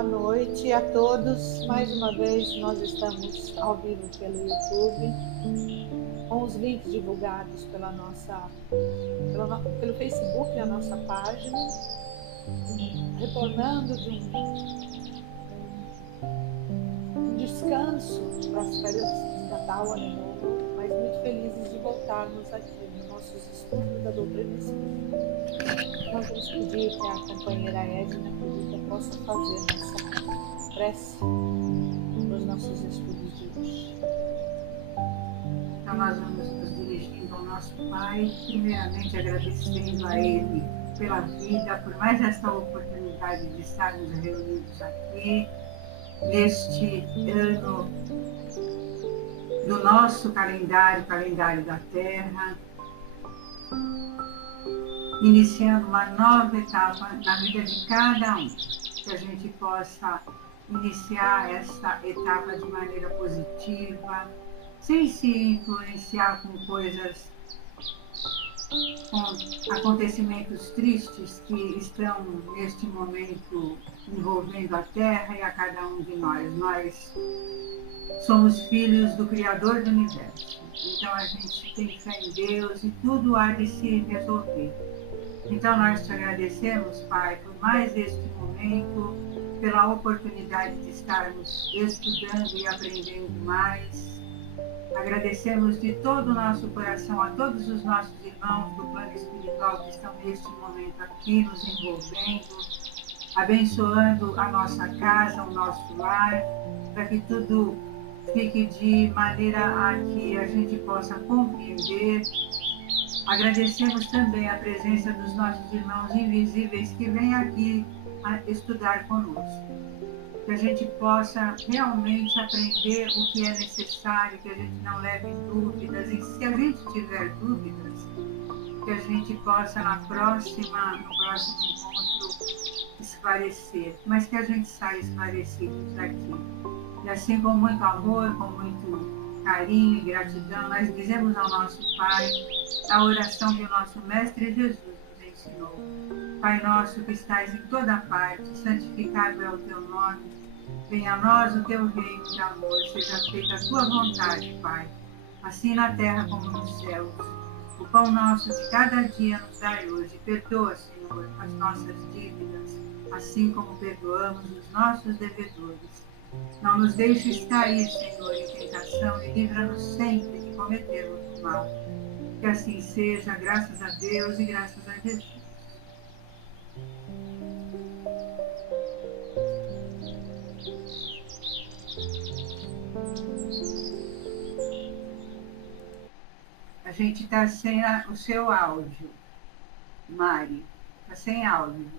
Boa noite a todos. Mais uma vez nós estamos ao vivo pelo YouTube, com os links divulgados pelo Facebook, a nossa página, retornando de um descanso para as férias de Natal, Ano Novo, mas muito felizes de voltarmos aqui nos nossos estudos da doutrina espírita. Nós vamos pedir que a companheira Edna querida possa fazer nossa prece para os nossos estudos de hoje. Então nós vamos nos dirigindo ao nosso Pai, primeiramente agradecendo a Ele pela vida, por mais esta oportunidade de estarmos reunidos aqui, neste ano do nosso calendário da Terra, iniciando uma nova etapa na vida de cada um, que a gente possa iniciar esta etapa de maneira positiva, sem se influenciar com acontecimentos tristes que estão neste momento envolvendo a Terra e a cada um de nós. Nós somos filhos do Criador do Universo, então a gente tem fé em Deus e tudo há de se resolver. Então nós te agradecemos, Pai, por mais este momento, pela oportunidade de estarmos estudando e aprendendo mais. Agradecemos de todo o nosso coração a todos os nossos irmãos do plano espiritual que estão neste momento aqui nos envolvendo, abençoando a nossa casa, o nosso lar, para que tudo fique de maneira a que a gente possa compreender. Agradecemos também a presença dos nossos irmãos invisíveis que vêm aqui a estudar conosco. Que a gente possa realmente aprender o que é necessário, que a gente não leve dúvidas, e se a gente tiver dúvidas, que a gente possa no próximo encontro esclarecer, mas que a gente saia esclarecido daqui. E assim, com muito amor, com muito carinho e gratidão, nós dizemos ao nosso Pai a oração que o nosso Mestre Jesus nos ensinou. Pai nosso que estais em toda parte, santificado é o teu nome. Venha a nós o teu reino de amor, seja feita a tua vontade, Pai, assim na terra como nos céus. O pão nosso de cada dia nos dai hoje. Perdoa, Senhor, as nossas dívidas, assim como perdoamos os nossos devedores. Não nos deixes cair, Senhor, em tentação e livra-nos sempre de cometermos o mal. Que assim seja, graças a Deus e graças a Jesus. A gente está sem o seu áudio, Mari. Está sem áudio.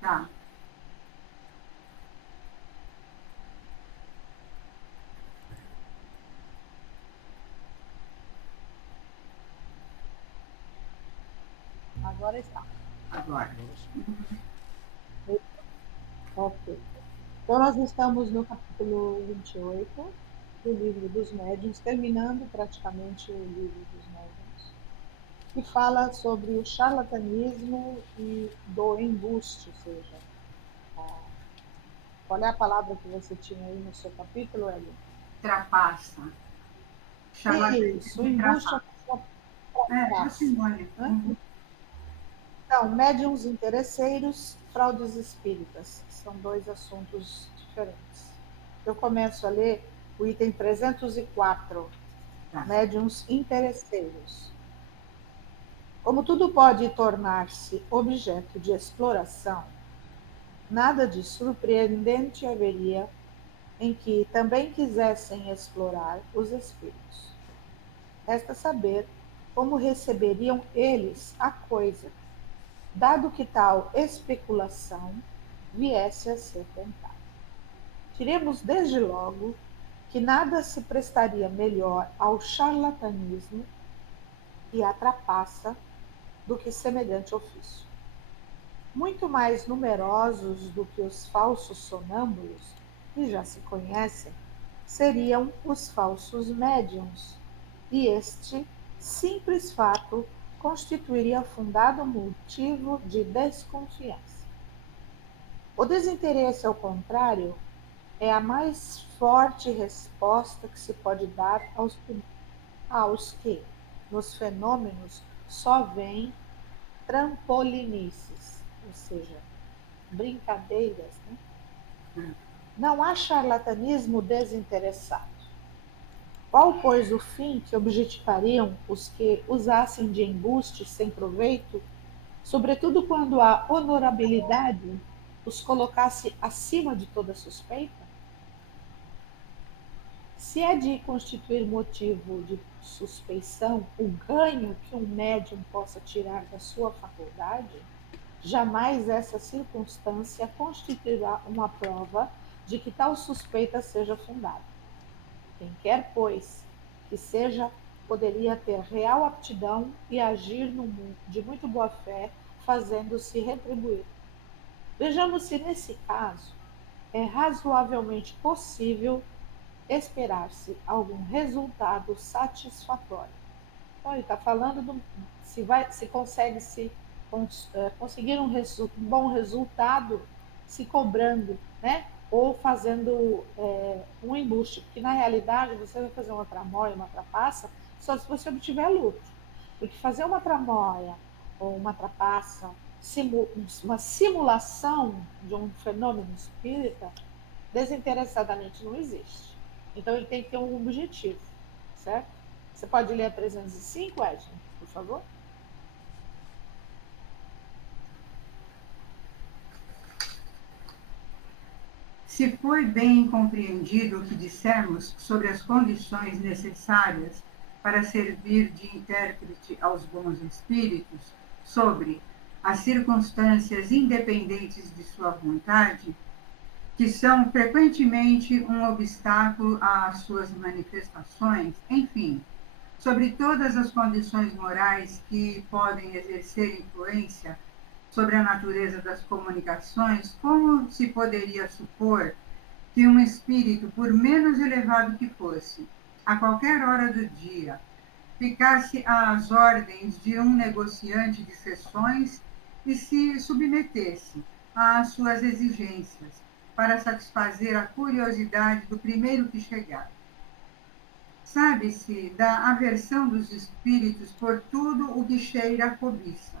Tá. Agora está. Agora. Ok. Então, nós estamos no capítulo 28 do Livro dos Médiuns, terminando praticamente o Livro dos Médiuns, que fala sobre o charlatanismo e do embuste, ou seja, qual é a palavra que você tinha aí no seu capítulo, Eli? Trapaça. Isso, o embuste é trapaça. Então, médiuns interesseiros, fraudes espíritas, são dois assuntos diferentes. Eu começo a ler o item 304, médiuns interesseiros. Como tudo pode tornar-se objeto de exploração, nada de surpreendente haveria em que também quisessem explorar os espíritos. Resta saber como receberiam eles a coisa, dado que tal especulação viesse a ser tentada. Tiremos desde logo que nada se prestaria melhor ao charlatanismo e à trapaça do que semelhante ofício. Muito mais numerosos do que os falsos sonâmbulos, que já se conhecem, seriam os falsos médiuns, e este simples fato constituiria fundado motivo de desconfiança. O desinteresse, ao contrário, é a mais forte resposta que se pode dar aos que nos fenômenos só veem trampolinices, ou seja, brincadeiras, né? Não há charlatanismo desinteressado. Qual, pois, o fim que objetivariam os que usassem de embuste sem proveito, sobretudo quando a honorabilidade os colocasse acima de toda suspeita? Se é de constituir motivo de suspeição o ganho que um médium possa tirar da sua faculdade, jamais essa circunstância constituirá uma prova de que tal suspeita seja fundada. Quem quer, pois, que seja, poderia ter real aptidão e agir no mundo de muito boa fé, fazendo-se retribuir. Vejamos se, nesse caso, é razoavelmente possível esperar-se algum resultado satisfatório. Então, ele está falando se consegue conseguir um bom resultado se cobrando, né? Ou fazendo um embuste, porque na realidade você vai fazer uma tramóia, uma trapaça, só se você obtiver lucro. Porque fazer uma tramóia ou uma trapaça, uma simulação de um fenômeno espírita, desinteressadamente não existe. Então ele tem que ter um objetivo, certo? Você pode ler a 305, Edna, por favor? Se foi bem compreendido o que dissemos sobre as condições necessárias para servir de intérprete aos bons espíritos, sobre as circunstâncias independentes de sua vontade, que são frequentemente um obstáculo às suas manifestações, enfim, sobre todas as condições morais que podem exercer influência sobre a natureza das comunicações, como se poderia supor que um espírito, por menos elevado que fosse, a qualquer hora do dia, ficasse às ordens de um negociante de sessões e se submetesse às suas exigências para satisfazer a curiosidade do primeiro que chegar? Sabe-se da aversão dos espíritos por tudo o que cheira a cobiça,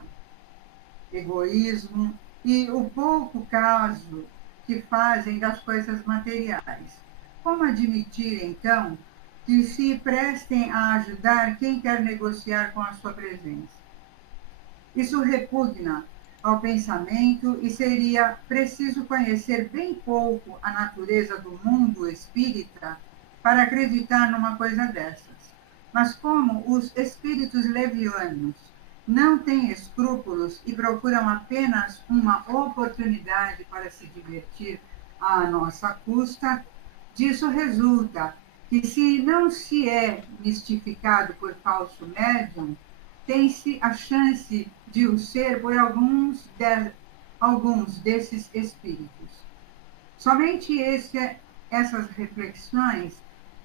egoísmo e o pouco caso que fazem das coisas materiais. Como admitir, então, que se prestem a ajudar quem quer negociar com a sua presença? Isso repugna ao pensamento e seria preciso conhecer bem pouco a natureza do mundo espírita para acreditar numa coisa dessas. Mas como os espíritos levianos não têm escrúpulos e procuram apenas uma oportunidade para se divertir à nossa custa, disso resulta que, se não se é mistificado por falso médium, tem-se a chance de o ser por alguns desses espíritos. Somente essas reflexões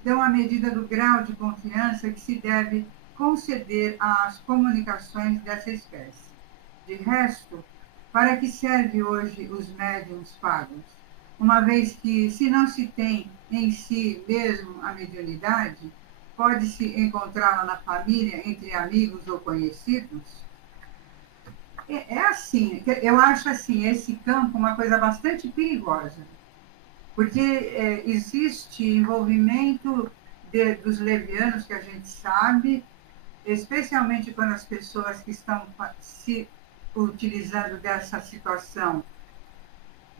dão a medida do grau de confiança que se deve conceder às comunicações dessa espécie. De resto, para que serve hoje os médiuns pagos? Uma vez que, se não se tem em si mesmo a mediunidade, pode-se encontrá-la na família, entre amigos ou conhecidos? É assim, eu acho assim, esse campo uma coisa bastante perigosa, porque existe envolvimento dos levianos, que a gente sabe, especialmente quando as pessoas que estão se utilizando dessa situação,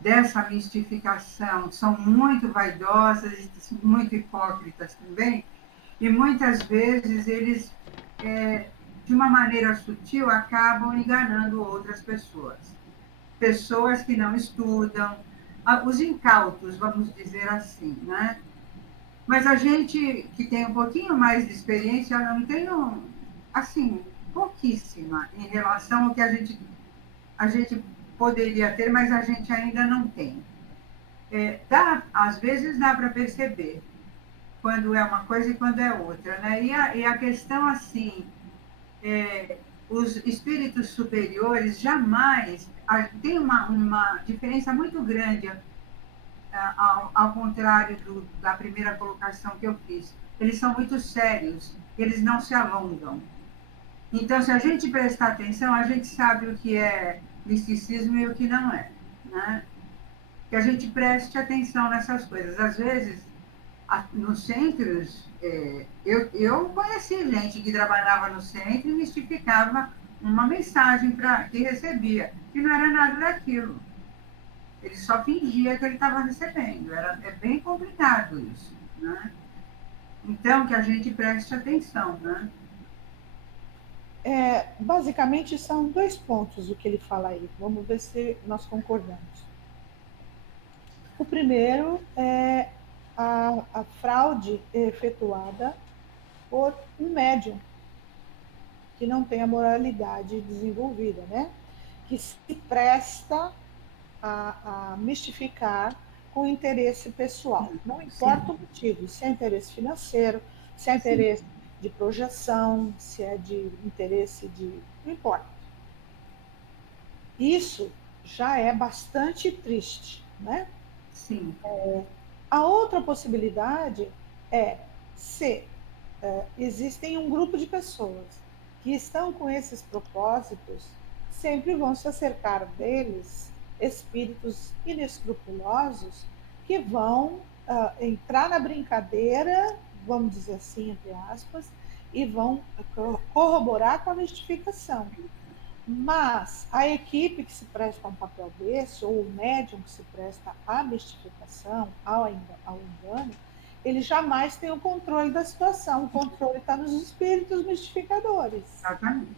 dessa mistificação, são muito vaidosas, muito hipócritas também, e muitas vezes eles, de uma maneira sutil, acabam enganando outras pessoas. Pessoas que não estudam, os incautos, vamos dizer assim, né? Mas a gente que tem um pouquinho mais de experiência, eu não tenho, assim, pouquíssima em relação ao que a gente poderia ter, mas a gente ainda não tem. Às vezes dá para perceber quando é uma coisa e quando é outra, né? E a questão, assim, os espíritos superiores jamais tem uma diferença muito grande, ao contrário da primeira colocação que eu fiz. Eles são muito sérios, eles não se alongam. Então, se a gente prestar atenção, a gente sabe o que é misticismo e o que não é, né? Que a gente preste atenção nessas coisas. Às vezes, nos centros, eu conheci gente que trabalhava no centro e mistificava uma mensagem que recebia, que não era nada daquilo. Ele só fingia que ele estava recebendo. É bem complicado isso, né? Então, que a gente preste atenção, né? Basicamente, são 2 pontos o que ele fala aí. Vamos ver se nós concordamos. O primeiro é a fraude efetuada por um médium que não tem a moralidade desenvolvida, né? Que se presta a mistificar com interesse pessoal. Não Sim, importa o motivo, se é interesse financeiro, se é sim, interesse de projeção, se é de interesse de. Não importa. Isso já é bastante triste, né? sim. A outra possibilidade é se existem um grupo de pessoas que estão com esses propósitos, sempre vão se acercar deles espíritos inescrupulosos que vão entrar na brincadeira, vamos dizer assim, entre aspas, e vão corroborar com a mistificação. Mas a equipe que se presta a um papel desse, ou o médium que se presta à mistificação, ao engano, ele jamais tem o controle da situação. O controle está nos espíritos mistificadores. Exatamente.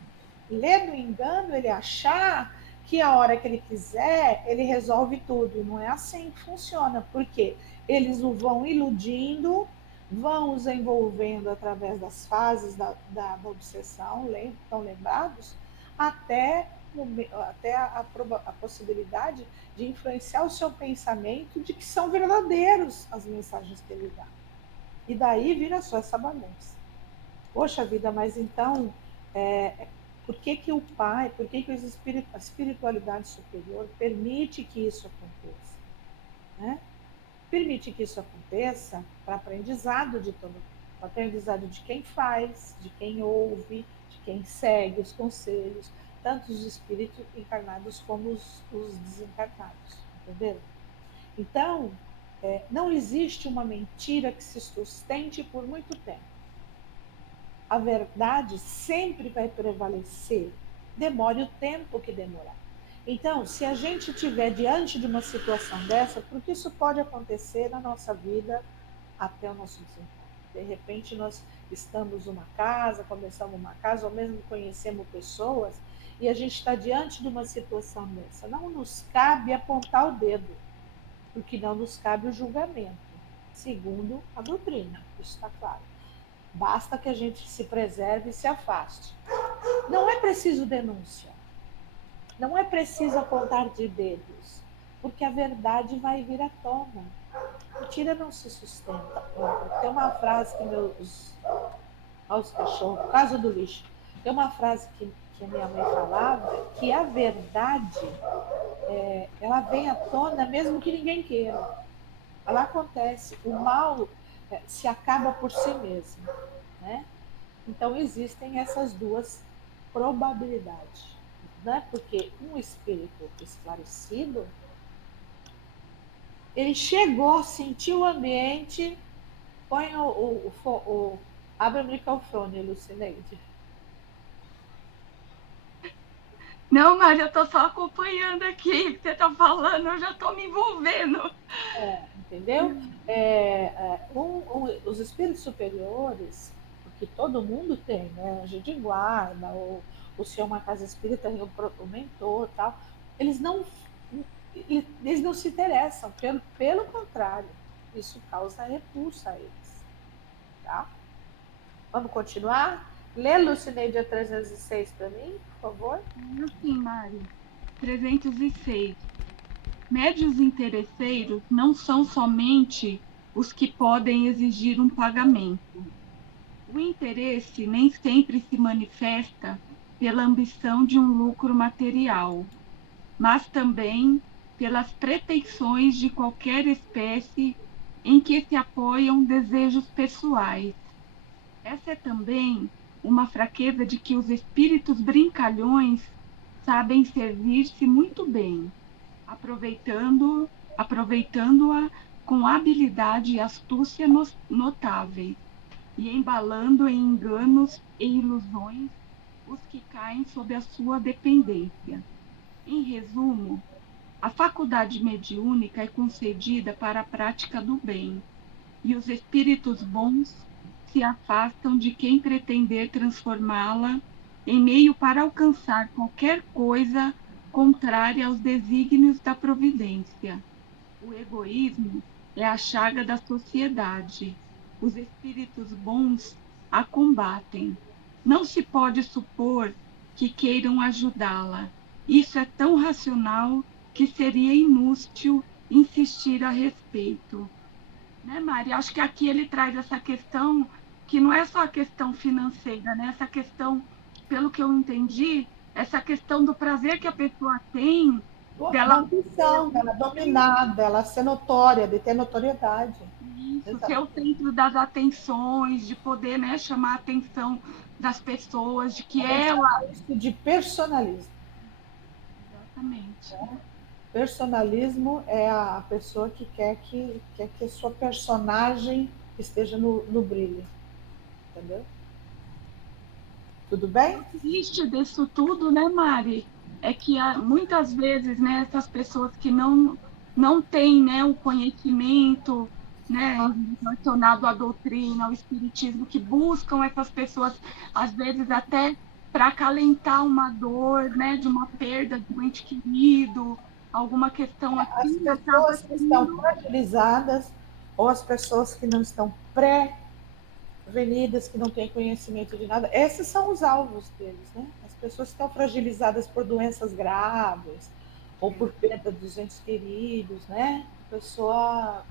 Lê do engano, ele achar que a hora que ele quiser, ele resolve tudo. Não é assim que funciona, porque eles o vão iludindo, vão os envolvendo através das fases da obsessão, estão lembrados? Até, até a possibilidade de influenciar o seu pensamento de que são verdadeiros as mensagens que ele dá. E daí vira só essa bagunça. Poxa vida, mas então, por que que o Pai, por que que a espiritualidade superior permite que isso aconteça? Né? Permite que isso aconteça para aprendizado de todo mundo, para aprendizado de quem faz, de quem ouve, de quem segue os conselhos, tanto os espíritos encarnados como os desencarnados, entenderam? Então, não existe uma mentira que se sustente por muito tempo. A verdade sempre vai prevalecer, demore o tempo que demorar. Então, se a gente estiver diante de uma situação dessa, porque isso pode acontecer na nossa vida até o nosso desencarne. De repente, nós estamos numa casa, começamos uma casa, ou mesmo conhecemos pessoas, e a gente está diante de uma situação dessa. Não nos cabe apontar o dedo, porque não nos cabe o julgamento, segundo a doutrina, isso está claro. Basta que a gente se preserve e se afaste. Não é preciso denúncia. Não é preciso apontar de dedos. Porque a verdade vai vir à tona. Mentira não se sustenta. Tem uma frase que aos cachorros, caso do lixo, tem uma frase que a minha mãe falava, que a verdade, ela vem à tona mesmo que ninguém queira. Ela acontece. O mal se acaba por si mesmo. Né? Então, existem essas duas probabilidades. Né? Porque um espírito esclarecido, ele chegou, sentiu o ambiente, põe abre o microfone, Lucineide. Não, Mari, eu tô só acompanhando aqui o que você tá falando, eu já tô me envolvendo. Entendeu? Os espíritos superiores, porque todo mundo tem, né? Anjo de guarda, ou o senhor uma casa espírita, o mentor tal, eles não, eles não se interessam, pelo contrário, isso causa repulsa a eles. Tá? Vamos continuar? Lê Lucineide 306 para mim, por favor. Sim, Mari. 306. Médios interesseiros não são somente os que podem exigir um pagamento. O interesse nem sempre se manifesta pela ambição de um lucro material, mas também pelas pretensões de qualquer espécie em que se apoiam desejos pessoais. Essa é também uma fraqueza de que os espíritos brincalhões sabem servir-se muito bem, aproveitando, aproveitando-a com habilidade e astúcia notáveis, e embalando em enganos e ilusões os que caem sob a sua dependência. Em resumo, a faculdade mediúnica é concedida para a prática do bem, e os espíritos bons se afastam de quem pretender transformá-la em meio para alcançar qualquer coisa contrária aos desígnios da providência. O egoísmo é a chaga da sociedade. Os espíritos bons a combatem. Não se pode supor que queiram ajudá-la. Isso é tão racional que seria inútil insistir a respeito. Né, Mari? Acho que aqui ele traz essa questão que não é só a questão financeira, né? Essa questão, pelo que eu entendi, essa questão do prazer que a pessoa tem Da dela ambição, dela dominar, dela ser notória, de ter notoriedade. isso, ser o Exato. centro das atenções, de poder, né, chamar a atenção das pessoas, de que A gente ela. chama isso de personalismo. Exatamente. Personalismo é a pessoa que quer que a sua personagem esteja no brilho. Entendeu? Tudo bem? O triste disso tudo, né, Mari, é que muitas vezes, né, essas pessoas que não têm, né, o conhecimento, né, relacionado à doutrina, ao espiritismo, que buscam essas pessoas, às vezes até para acalentar uma dor, né, de uma perda de um ente querido, alguma questão As assim, acaba pessoas que estão sendo. fragilizadas ou as pessoas que não estão prevenidas, que não têm conhecimento de nada, esses são os alvos deles, né? As pessoas que estão fragilizadas por doenças graves ou por perda dos entes queridos, né? A pessoa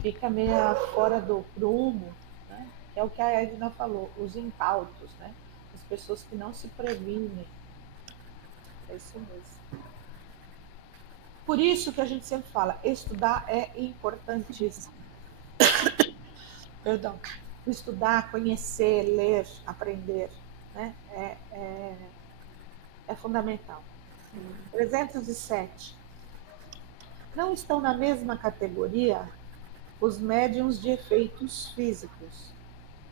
fica meio fora do prumo, né? Que é o que a Edna falou, os incautos, né? As pessoas que não se previnem. É isso mesmo. Por isso que a gente sempre fala, estudar é importantíssimo. Perdão. Estudar, conhecer, ler, aprender, né? É fundamental. 307. Não estão na mesma categoria os médiums de efeitos físicos,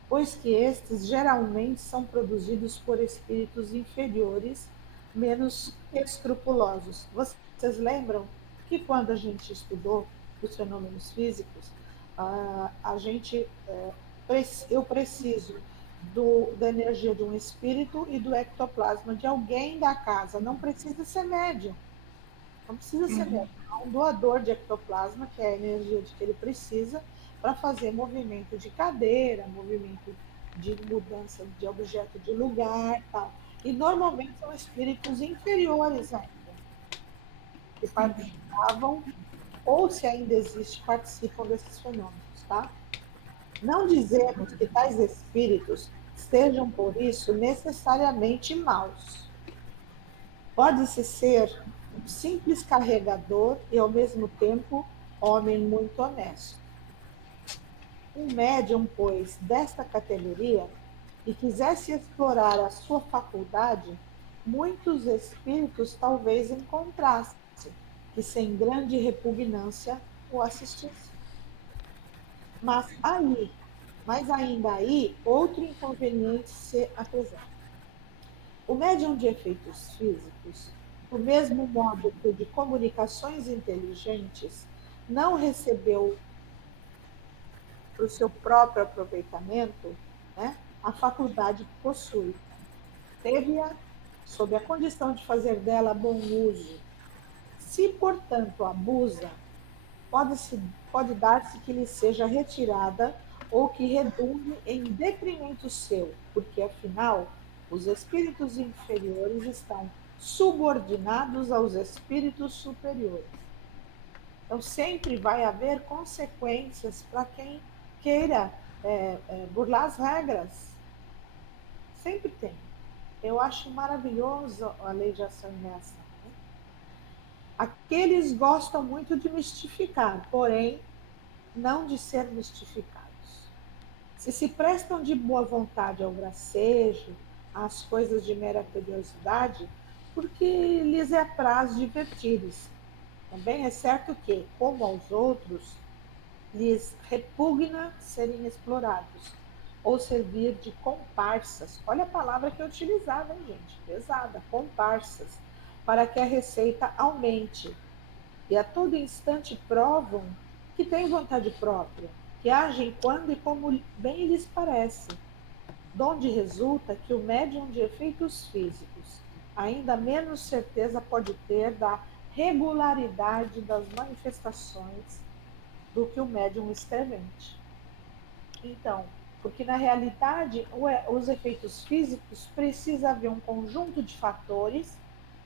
pois que estes geralmente são produzidos por espíritos inferiores, menos escrupulosos. Vocês lembram que quando a gente estudou os fenômenos físicos, a gente, eu preciso da energia de um espírito e do ectoplasma de alguém da casa, não precisa ser médium. Não precisa ser médico. Há um doador de ectoplasma, que é a energia de que ele precisa para fazer movimento de cadeira, movimento de mudança de objeto de lugar, tal. E normalmente são espíritos inferiores ainda, que participavam, ou se ainda existe, participam desses fenômenos, tá? Não dizemos que tais espíritos sejam, por isso, necessariamente maus. Pode-se ser um simples carregador e, ao mesmo tempo, homem muito honesto. Um médium, pois, desta categoria, e quisesse explorar a sua faculdade, muitos espíritos talvez encontrassem que, sem grande repugnância, o assistissem. Mas ainda aí, outro inconveniente se apresenta. O médium de efeitos físicos, do mesmo modo que o de comunicações inteligentes, não recebeu para o seu próprio aproveitamento, né, a faculdade que possui. Teve-a sob a condição de fazer dela bom uso. Se, portanto, abusa, pode dar-se que lhe seja retirada ou que redunde em detrimento seu, porque, afinal, os espíritos inferiores estão subordinados aos espíritos superiores. Então, sempre vai haver consequências para quem queira burlar as regras. Sempre tem. eu acho maravilhoso a lei de ação e reação. Né? Aqueles gostam muito de mistificar, porém, não de ser mistificados. Se prestam de boa vontade ao gracejo, às coisas de mera curiosidade, porque lhes é apraz divertir-se. Também é certo que, como aos outros, lhes repugna serem explorados ou servir de comparsas. Olha a palavra que eu utilizava, hein, gente? Pesada, comparsas, para que a receita aumente. E a todo instante provam que têm vontade própria, que agem quando e como bem lhes parece, donde resulta que o médium de efeitos físicos ainda menos certeza pode ter da regularidade das manifestações do que o médium escrevente. Então, porque na realidade os efeitos físicos precisa haver um conjunto de fatores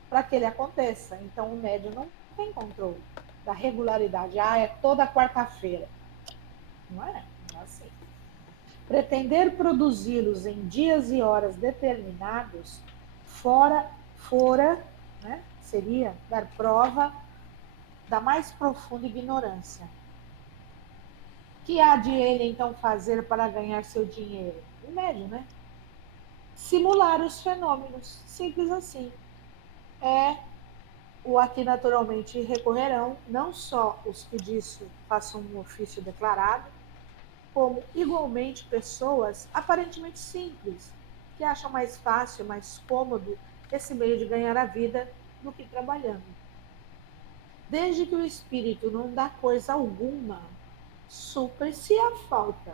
para que ele aconteça. Então, o médium não tem controle da regularidade. Ah, é toda quarta-feira. Não é? Não é assim. Pretender produzi-los em dias e horas determinados fora, né, seria dar prova da mais profunda ignorância. Que há de ele então fazer para ganhar seu dinheiro? O médium, né? Simular os fenômenos, simples assim. É o a que naturalmente recorrerão não só os que disso façam um ofício declarado, como igualmente pessoas aparentemente simples, que acham mais fácil, mais cômodo esse meio de ganhar a vida do que trabalhando. Desde que o espírito não dá coisa alguma, supre-se a falta.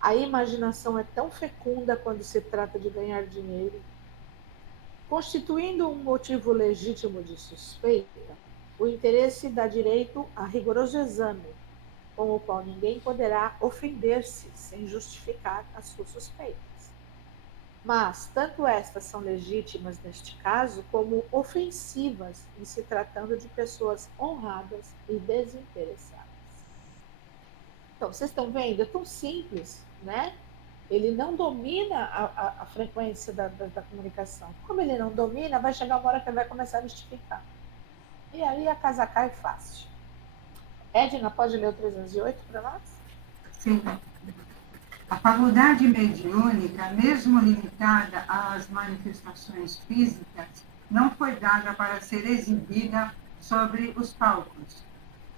A imaginação é tão fecunda quando se trata de ganhar dinheiro, constituindo um motivo legítimo de suspeita, o interesse dá direito a rigoroso exame, com o qual ninguém poderá ofender-se sem justificar as suas suspeitas. Mas tanto estas são legítimas neste caso, como ofensivas em se tratando de pessoas honradas e desinteressadas. Então, vocês estão vendo? É tão simples, né? Ele não domina a frequência da comunicação. Como ele não domina, vai chegar uma hora que ele vai começar a mistificar. E aí a casa cai fácil. Edna, pode ler o 308 para nós? Sim. A faculdade mediúnica, mesmo limitada às manifestações físicas, não foi dada para ser exibida sobre os palcos.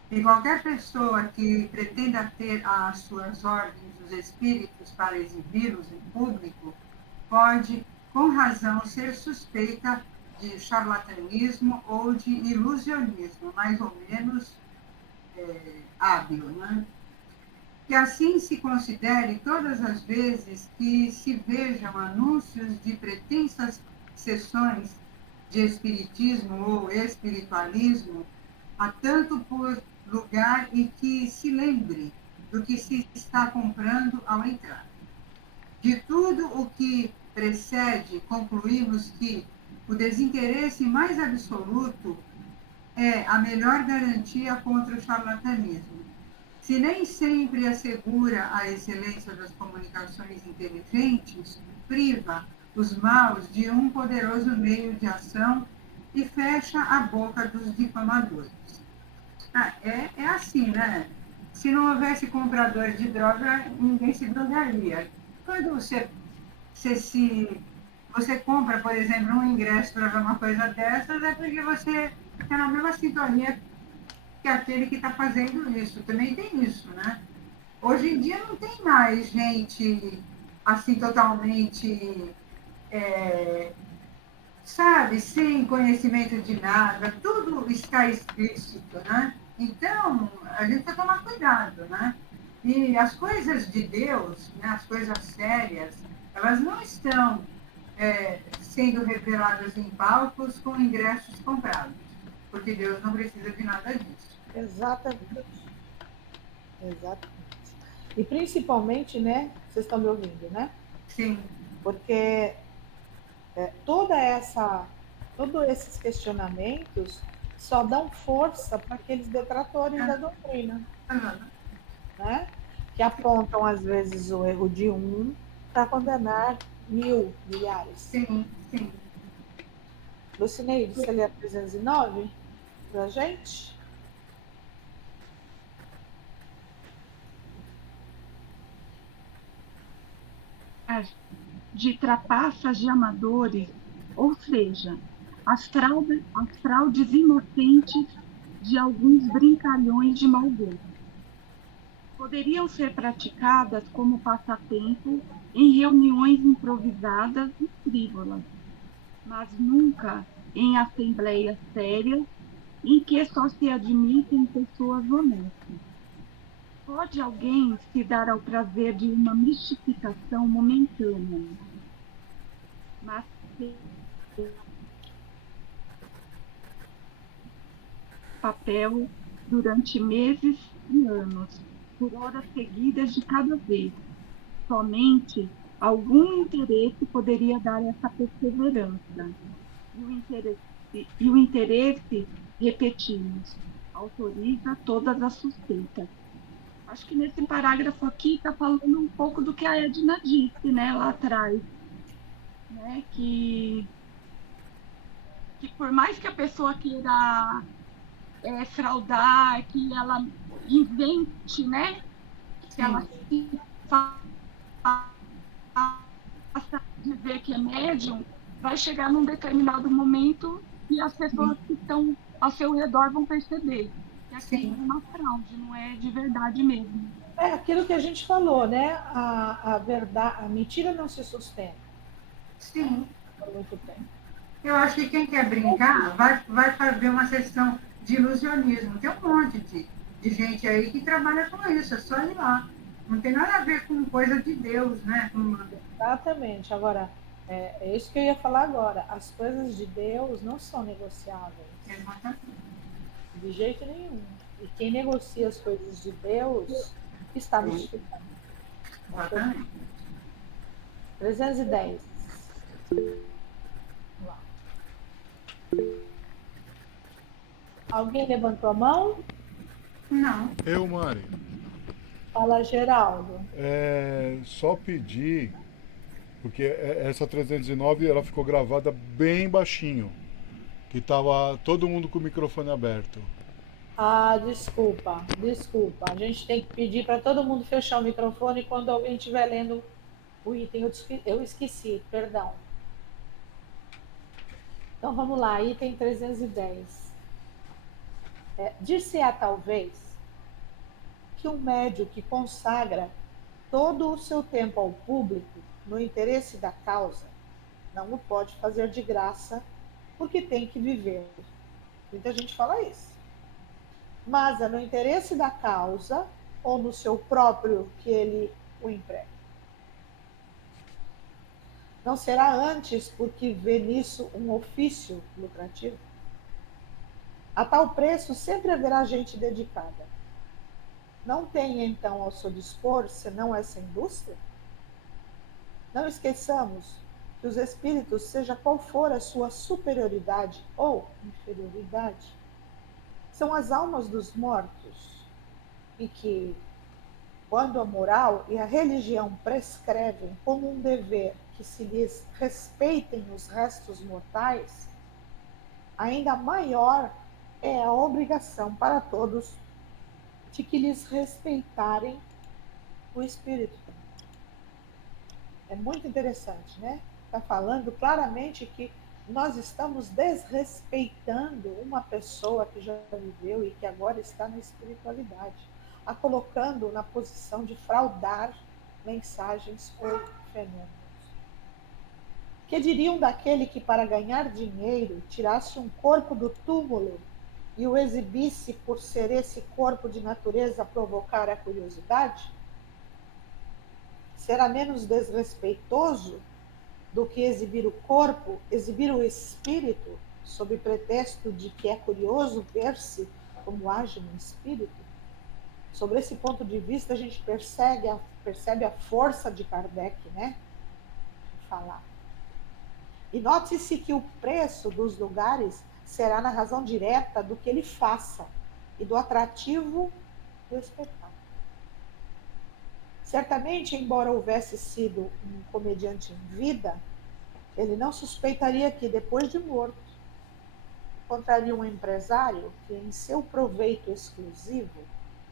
E qualquer pessoa que pretenda ter às suas ordens os espíritos para exibi-los em público, pode, com razão, ser suspeita de charlatanismo ou de ilusionismo, mais ou menos hábil, né? Que assim se considere todas as vezes que se vejam anúncios de pretensas sessões de espiritismo ou espiritualismo, há tanto por lugar e que se lembre do que se está comprando ao entrar. De tudo o que precede, concluímos que o desinteresse mais absoluto é a melhor garantia contra o charlatanismo. Se nem sempre assegura a excelência das comunicações inteligentes, priva os maus de um poderoso meio de ação e fecha a boca dos difamadores. É assim, né? Se não houvesse comprador de droga, ninguém se drogaria. Quando você compra, por exemplo, um ingresso para ver uma coisa dessas, é porque você está na mesma sintonia que aquele que está fazendo isso. Também tem isso, né? Hoje em dia não tem mais gente assim totalmente, sabe, sem conhecimento de nada. Tudo está explícito, né? Então, a gente tem que tomar cuidado, né? E as coisas de Deus, né, as coisas sérias, elas não estão sendo reveladas em palcos com ingressos comprados, porque Deus não precisa de nada disso. Exatamente. Exatamente. E principalmente, né? Vocês estão me ouvindo, né? Sim. Porque todos esses questionamentos só dão força para aqueles detratores da doutrina, né? Que apontam às vezes o erro de um para condenar milhares. Sim, sim. Lucineide, você lê a 309 pra gente? De trapaças de amadores, ou seja, as fraudes inocentes de alguns brincalhões de mau gosto. Poderiam ser praticadas como passatempo em reuniões improvisadas e frívolas, mas nunca em assembleias sérias em que só se admitem pessoas honestas. Pode alguém se dar ao prazer de uma mistificação momentânea, mas papel durante meses e anos, por horas seguidas de cada vez. Somente algum interesse poderia dar essa perseverança. E o interesse, repetimos, autoriza todas as suspeitas. Acho que nesse parágrafo aqui está falando um pouco do que a Edna disse, né, lá atrás, né, que por mais que a pessoa queira fraudar, que ela invente, né, que ela Sim, se faça dizer que é médium, vai chegar num determinado momento e as pessoas que estão ao seu redor vão perceber que aquilo é sim, uma fraude, não é de verdade mesmo. É aquilo que a gente falou, né? A verdade, a mentira não se sustenta sim. por muito tempo. Eu acho que quem quer brincar vai fazer uma sessão de ilusionismo. Tem um monte de gente aí que trabalha com isso, é só ir lá. Não tem nada a ver com coisa de Deus, né? Exatamente. Agora, é isso que eu ia falar agora. As coisas de Deus não são negociáveis, Exatamente. de jeito nenhum. E quem negocia as coisas de Deus está Sim, mistificado. exatamente. 310. Vamos lá. Alguém levantou a mão? Não, Eu, Mari, Fala, Geraldo. só pedir, porque essa 309 ela ficou gravada bem baixinho, que tava todo mundo com o microfone aberto. Ah, desculpa, desculpa. A gente tem que pedir para todo mundo fechar o microfone quando alguém estiver lendo o item. Eu esqueci, perdão. Então vamos lá, item 310. Dir-se-á talvez que um médium que consagra todo o seu tempo ao público no interesse da causa não o pode fazer de graça porque tem que viver. Muita gente fala isso. Mas é no interesse da causa ou no seu próprio que ele o emprega. Não será antes porque vê nisso um ofício lucrativo? A tal preço sempre haverá gente dedicada. Não tem então ao seu dispor senão essa indústria? Não esqueçamos que os espíritos, seja qual for a sua superioridade ou inferioridade, são as almas dos mortos e que, quando a moral e a religião prescrevem como um dever que se lhes respeitem os restos mortais, ainda maior é a obrigação para todos de que lhes respeitarem o espírito. É muito interessante, né? Está falando claramente que nós estamos desrespeitando uma pessoa que já viveu e que agora está na espiritualidade, a colocando na posição de fraudar mensagens ou fenômenos. Que diriam daquele que, para ganhar dinheiro, tirasse um corpo do túmulo e o exibisse por ser esse corpo de natureza provocar a curiosidade? Será menos desrespeitoso do que exibir o corpo, exibir o espírito, sob pretexto de que é curioso ver-se como age um espírito? Sobre esse ponto de vista, a gente percebe a força de Kardec, né? De falar. E note-se que o preço dos lugares será na razão direta do que ele faça e do atrativo do espetáculo. Certamente, embora houvesse sido um comediante em vida, ele não suspeitaria que, depois de morto, encontraria um empresário que, em seu proveito exclusivo,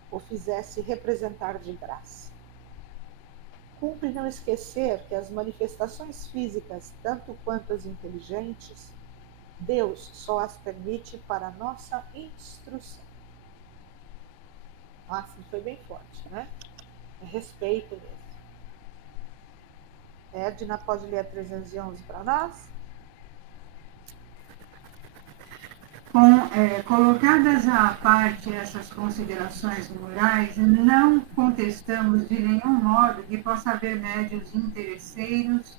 o fizesse representar de graça. Cumpre não esquecer que as manifestações físicas, tanto quanto as inteligentes, Deus só as permite para nossa instrução. Nossa, foi bem forte, né? É respeito mesmo. Edna, pode ler a 311 para nós? Colocadas à parte essas considerações morais, não contestamos de nenhum modo que possa haver médiuns interesseiros,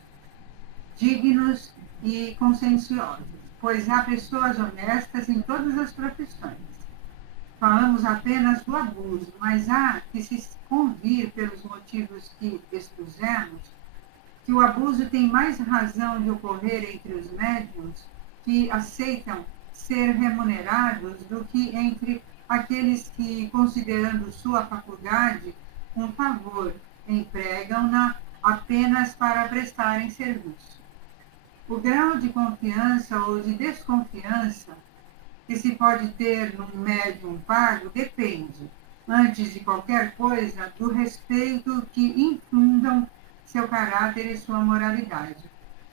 dignos e conscienciosos, pois há pessoas honestas em todas as profissões. Falamos apenas do abuso, mas há que se convir, pelos motivos que expusemos, que o abuso tem mais razão de ocorrer entre os médiuns que aceitam ser remunerados do que entre aqueles que, considerando sua faculdade um favor, empregam-na apenas para prestarem serviço. O grau de confiança ou de desconfiança que se pode ter num médium pago depende, antes de qualquer coisa, do respeito que infundam seu caráter e sua moralidade,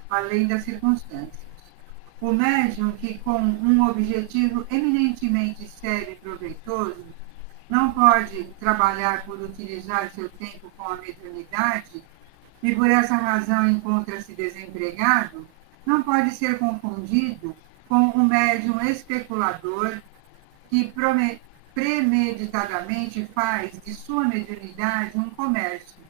além das circunstâncias. O médium que, com um objetivo eminentemente sério e proveitoso, não pode trabalhar por utilizar seu tempo com a mediunidade e por essa razão encontra-se desempregado, não pode ser confundido com um médium especulador que premeditadamente faz de sua mediunidade um comércio,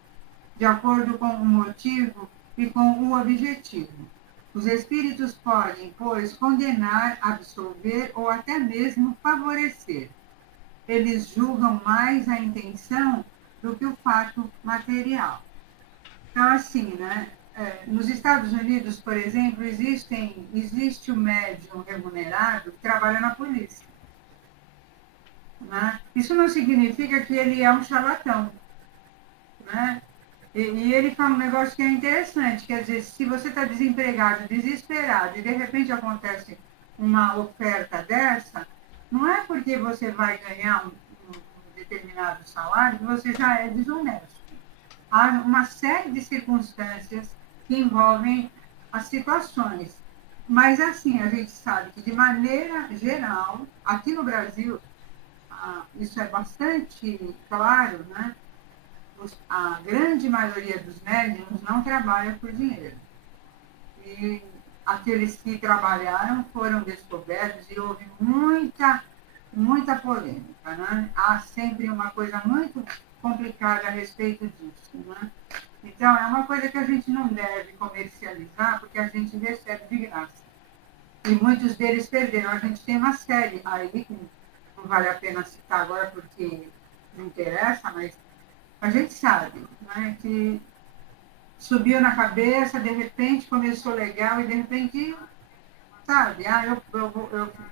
de acordo com o motivo e com o objetivo. Os espíritos podem, pois, condenar, absolver ou até mesmo favorecer. Eles julgam mais a intenção do que o fato material. Então, assim, né? Nos Estados Unidos, por exemplo, existe o médium remunerado que trabalha na polícia. Né? Isso não significa que ele é um charlatão. Né? E ele fala um negócio que é interessante, quer dizer, se você está desempregado, desesperado, e de repente acontece uma oferta dessa, não é porque você vai ganhar um determinado salário que você já é desonesto. Há uma série de circunstâncias que envolvem as situações. Mas, assim, a gente sabe que, de maneira geral, aqui no Brasil, isso é bastante claro, né? A grande maioria dos médiums não trabalha por dinheiro. E aqueles que trabalharam foram descobertos e houve muita polêmica. Né? Há sempre uma coisa muito complicada a respeito disso. Né? Então, é uma coisa que a gente não deve comercializar, porque a gente recebe de graça. E muitos deles perderam. A gente tem uma série aí, que não vale a pena citar agora porque não interessa, mas a gente sabe, né, que subiu na cabeça, de repente começou legal e de repente, sabe, eu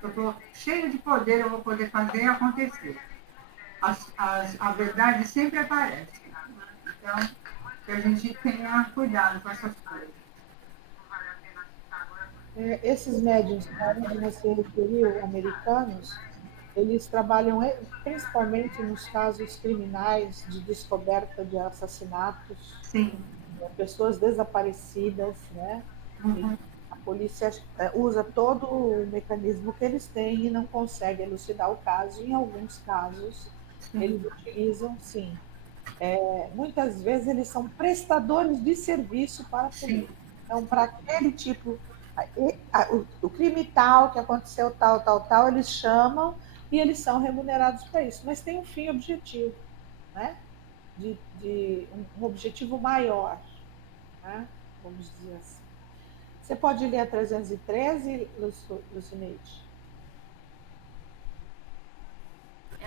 estou cheio de poder, eu vou poder fazer acontecer. A verdade sempre aparece. Né? Então, que a gente tenha cuidado com essas coisas. Esses médiums que a Edna se referiu, americanos, eles trabalham principalmente nos casos criminais de descoberta de assassinatos, Sim. Pessoas desaparecidas, né? Uhum. A polícia usa todo o mecanismo que eles têm e não consegue elucidar o caso. Em alguns casos, eles utilizam, sim. Muitas vezes eles são prestadores de serviço para a polícia. Então, para aquele tipo, o crime tal, que aconteceu tal, eles chamam e eles são remunerados para isso. Mas tem um fim objetivo, né? De um objetivo maior, né? Vamos dizer assim. Você pode ler a 313, Lucineide?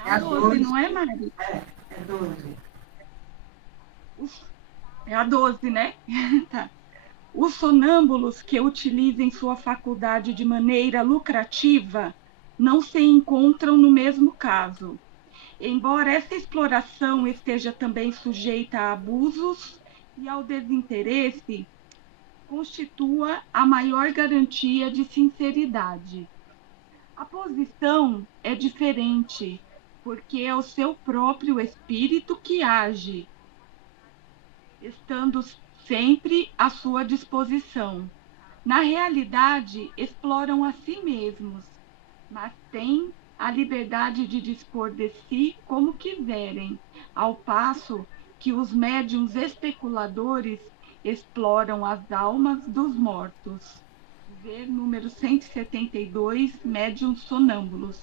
É a 12, não é, Mari? É 12. É a 12, né? Tá. Os sonâmbulos que utilizem sua faculdade de maneira lucrativa não se encontram no mesmo caso. embora essa exploração esteja também sujeita a abusos e ao desinteresse, constitua a maior garantia de sinceridade. A posição é diferente, porque é o seu próprio espírito que age, estando sempre à sua disposição. Na realidade, exploram a si mesmos, mas têm a liberdade de dispor de si como quiserem, ao passo que os médiuns especuladores exploram as almas dos mortos. Ver número 172, médiuns sonâmbulos.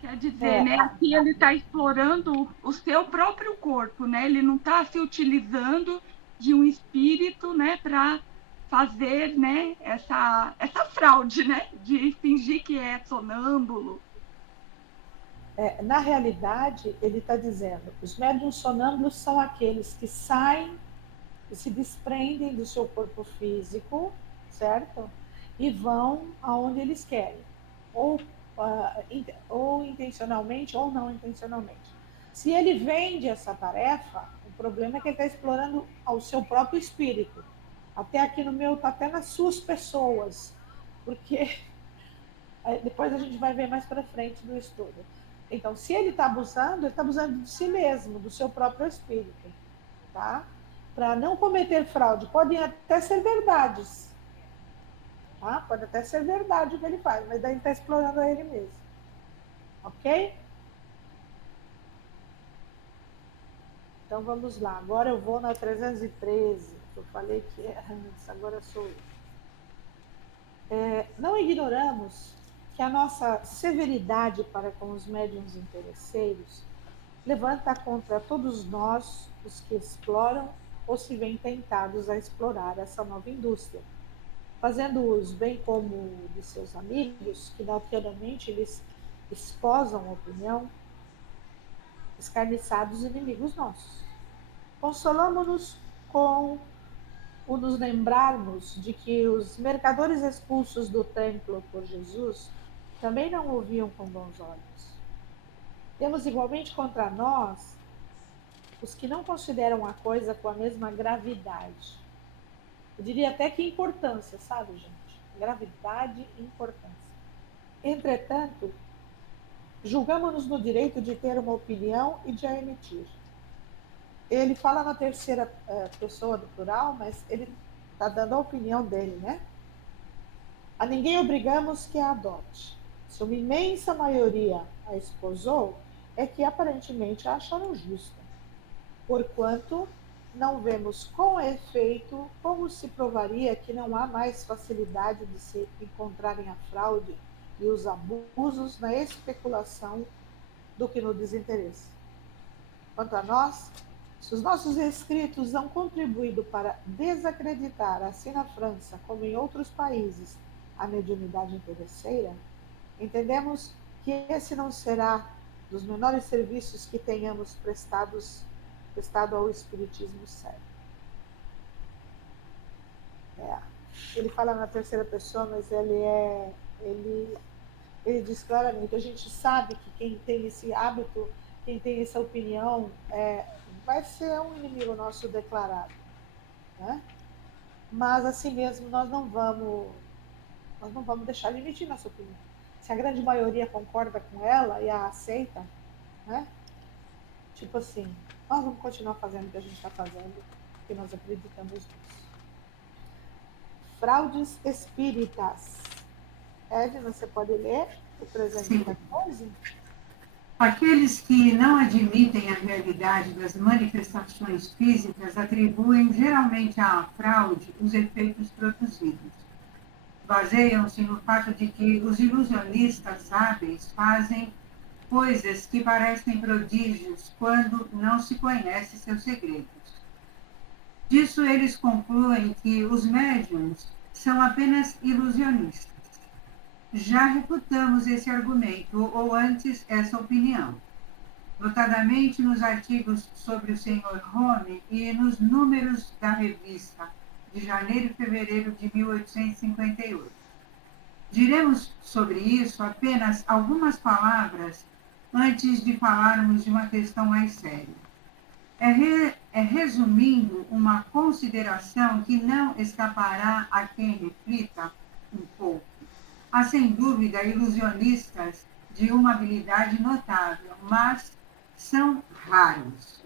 Quer dizer, né, aqui ele está explorando o seu próprio corpo, né? Ele não está se utilizando de um espírito, né, para fazer, né, essa fraude, né, de fingir que é sonâmbulo. Na realidade, ele está dizendo, os médiuns sonâmbulos são aqueles que saem e se desprendem do seu corpo físico, certo? E vão aonde eles querem, ou intencionalmente ou não intencionalmente. Se ele vende essa tarefa, o problema é que ele está explorando ao seu próprio espírito. Até aqui no meu, está até nas suas pessoas, porque depois a gente vai ver mais para frente no estudo. Então, se ele está abusando de si mesmo, do seu próprio espírito, tá? Para não cometer fraude. Podem até ser verdades, tá? Pode até ser verdade o que ele faz, mas daí ele está explorando a ele mesmo. Ok? Então vamos lá. Agora eu vou na 313. Eu falei que era antes, agora sou eu. Não ignoramos que a nossa severidade para com os médiuns interesseiros levanta contra todos nós os que exploram ou se veem tentados a explorar essa nova indústria, fazendo uso, bem como de seus amigos, que naturalmente lhes esposam a opinião, escarniçados inimigos nossos. Consolamo-nos com o nos lembrarmos de que os mercadores expulsos do templo por Jesus também não o viam com bons olhos. Temos igualmente contra nós os que não consideram a coisa com a mesma gravidade. Eu diria até que importância, sabe, gente? Gravidade e importância. Entretanto, julgamos-nos no direito de ter uma opinião e de a emitir. Ele fala na terceira pessoa do plural, mas ele está dando a opinião dele, né? A ninguém obrigamos que a adote. Se uma imensa maioria a esposou, é que aparentemente a acharam justa. Porquanto não vemos com efeito como se provaria que não há mais facilidade de se encontrarem a fraude e os abusos na especulação do que no desinteresse. Quanto a nós, se os nossos escritos não contribuído para desacreditar, assim na França como em outros países, a mediunidade interesseira, entendemos que esse não será dos menores serviços que tenhamos prestado ao espiritismo sério. Ele fala na terceira pessoa, mas ele diz claramente, a gente sabe que quem tem esse hábito, quem tem essa opinião, vai ser um inimigo nosso declarado, né? Mas assim mesmo nós não vamos deixar ele emitir nossa opinião. Se a grande maioria concorda com ela e a aceita, né? Tipo assim, nós vamos continuar fazendo o que a gente está fazendo, porque nós acreditamos nisso. Fraudes espíritas. Edna, você pode ler o 314? Aqueles que não admitem a realidade das manifestações físicas atribuem geralmente à fraude os efeitos produzidos. Baseiam-se no fato de que os ilusionistas hábeis fazem coisas que parecem prodígios quando não se conhece seus segredos. Disso eles concluem que os médiuns são apenas ilusionistas. Já refutamos esse argumento, ou antes, essa opinião, notadamente nos artigos sobre o Sr. Home e nos números da revista de janeiro e fevereiro de 1858. Diremos sobre isso apenas algumas palavras antes de falarmos de uma questão mais séria. É resumindo uma consideração que não escapará a quem reflita um pouco. Há, sem dúvida, ilusionistas de uma habilidade notável, mas são raros.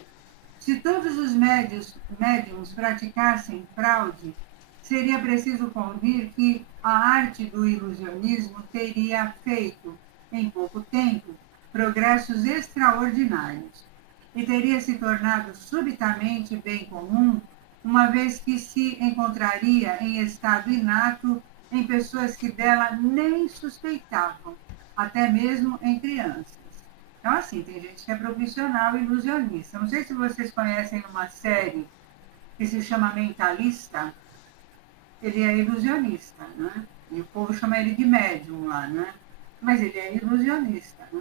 Se todos os médiums praticassem fraude, seria preciso convir que a arte do ilusionismo teria feito, em pouco tempo, progressos extraordinários e teria se tornado subitamente bem comum, uma vez que se encontraria em estado inato em pessoas que dela nem suspeitavam, até mesmo em crianças. Então, assim, tem gente que é profissional ilusionista. Não sei se vocês conhecem uma série que se chama Mentalista. Ele é ilusionista, né? E o povo chama ele de médium lá, né? Mas ele é ilusionista, né?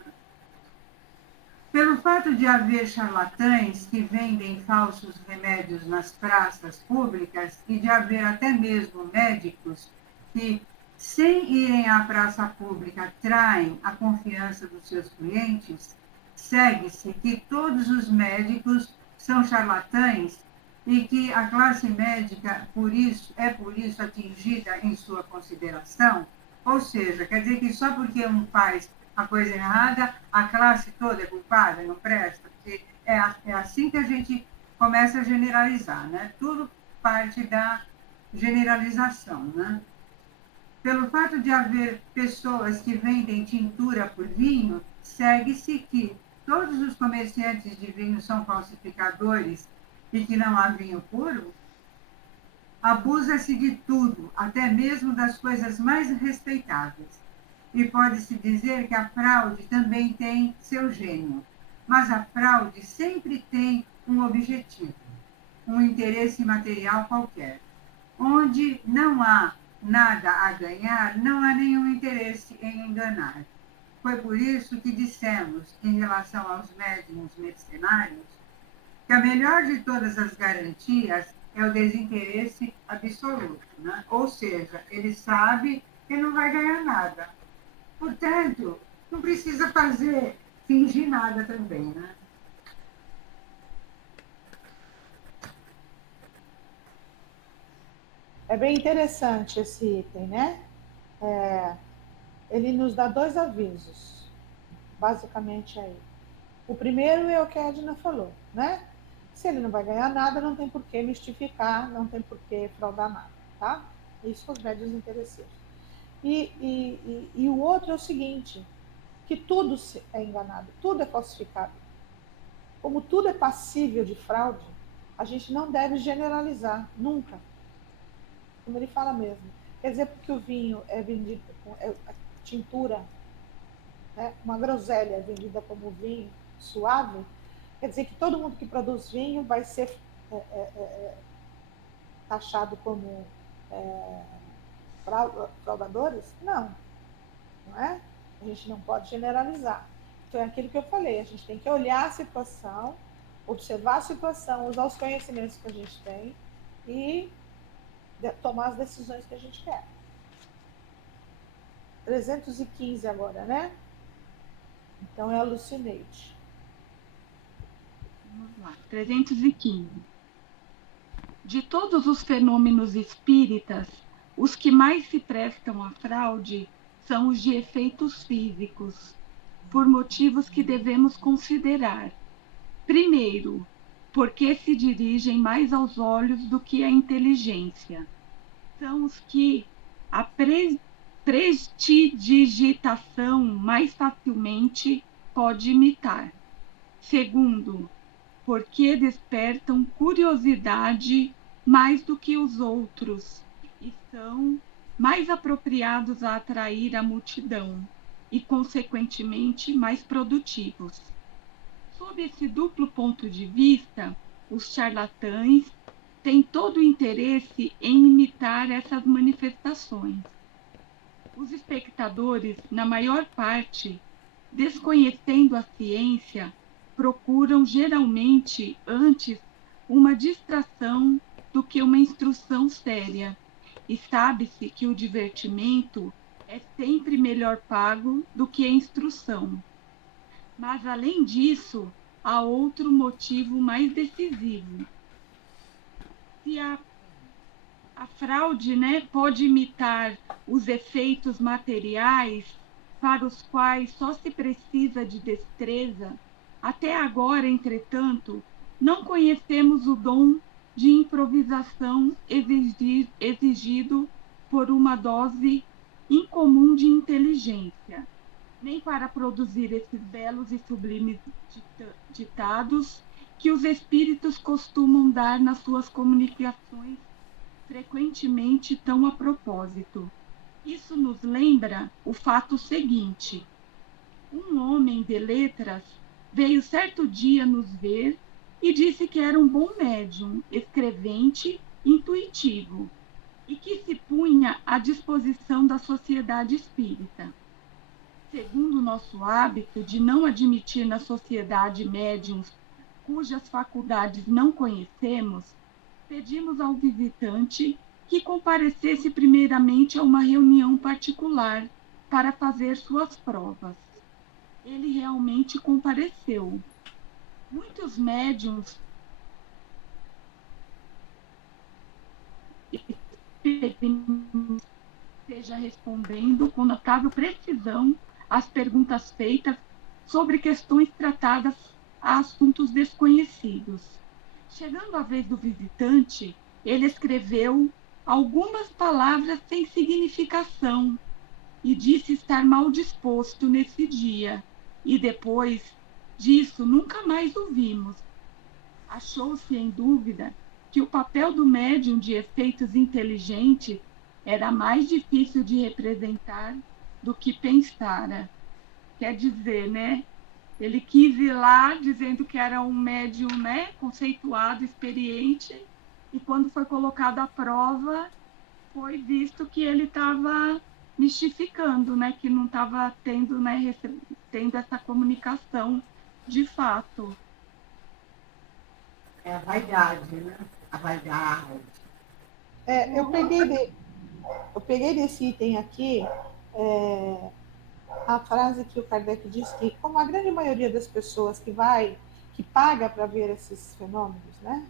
Pelo fato de haver charlatães que vendem falsos remédios nas praças públicas e de haver até mesmo médicos que, sem irem à praça pública, traem a confiança dos seus clientes, segue-se que todos os médicos são charlatães e que a classe médica, por isso atingida em sua consideração. Ou seja, quer dizer que só porque um faz a coisa errada, a classe toda é culpada, não presta? Porque é assim que a gente começa a generalizar, né? Tudo parte da generalização, né? Pelo fato de haver pessoas que vendem tintura por vinho, segue-se que todos os comerciantes de vinho são falsificadores e que não há vinho puro. Abusa-se de tudo, até mesmo das coisas mais respeitáveis. E pode-se dizer que a fraude também tem seu gênio. Mas a fraude sempre tem um objetivo, um interesse material qualquer. Onde não há nada a ganhar, não há nenhum interesse em enganar. Foi por isso que dissemos, em relação aos médiuns mercenários, que a melhor de todas as garantias é o desinteresse absoluto, né? Ou seja, ele sabe que não vai ganhar nada. Portanto, não precisa fingir nada também, né? É bem interessante esse item, né? Ele nos dá 2 avisos, basicamente aí. O primeiro é o que a Edna falou, né? Se ele não vai ganhar nada, não tem por que mistificar, não tem por que fraudar nada, tá? Isso os médios interesseiros. E o outro é o seguinte, que tudo é enganado, tudo é falsificado. Como tudo é passível de fraude, a gente não deve generalizar, nunca. Como ele fala mesmo. Quer dizer, porque o vinho é vendido com tintura, né? Uma groselha é vendida como vinho suave, quer dizer que todo mundo que produz vinho vai ser taxado como fraudadores? Não, não é? A gente não pode generalizar. Então é aquilo que eu falei, a gente tem que olhar a situação, observar a situação, usar os conhecimentos que a gente tem e tomar as decisões que a gente quer. 315 agora, né? Então é Hallucinate. Vamos lá, 315. De todos os fenômenos espíritas, os que mais se prestam à fraude são os de efeitos físicos, por motivos que devemos considerar. Primeiro, porque se dirigem mais aos olhos do que à inteligência. São os que a prestidigitação mais facilmente pode imitar. Segundo, porque despertam curiosidade mais do que os outros e são mais apropriados a atrair a multidão e, consequentemente, mais produtivos. Sob esse duplo ponto de vista, os charlatães têm todo o interesse em imitar essas manifestações. Os espectadores, na maior parte, desconhecendo a ciência, procuram geralmente antes uma distração do que uma instrução séria, e sabe-se que o divertimento é sempre melhor pago do que a instrução. Mas, além disso, há outro motivo mais decisivo. Se a fraude, né, pode imitar os efeitos materiais para os quais só se precisa de destreza, até agora, entretanto, não conhecemos o dom de improvisação exigido por uma dose incomum de inteligência, nem para produzir esses belos e sublimes ditados que os espíritos costumam dar nas suas comunicações frequentemente tão a propósito. Isso nos lembra o fato seguinte: um homem de letras veio certo dia nos ver e disse que era um bom médium, escrevente, intuitivo, e que se punha à disposição da sociedade espírita. Segundo o nosso hábito de não admitir na sociedade médiuns cujas faculdades não conhecemos, pedimos ao visitante que comparecesse primeiramente a uma reunião particular para fazer suas provas. Ele realmente compareceu. Muitos médiuns esteja respondendo com notável precisão às perguntas feitas sobre questões tratadas a assuntos desconhecidos. Chegando a vez do visitante, ele escreveu algumas palavras sem significação e disse estar mal disposto nesse dia, e depois disso nunca mais o vimos. Achou-se em dúvida que o papel do médium de efeitos inteligentes era mais difícil de representar do que pensara. Quer dizer, né? Ele quis ir lá dizendo que era um médium, né, conceituado, experiente, e quando foi colocado à prova, foi visto que ele estava mistificando, né, que não estava tendo, né, tendo essa comunicação de fato. É a vaidade, né? A vaidade. Eu peguei desse item aqui a frase que o Kardec diz que, como a grande maioria das pessoas que paga para ver esses fenômenos, né,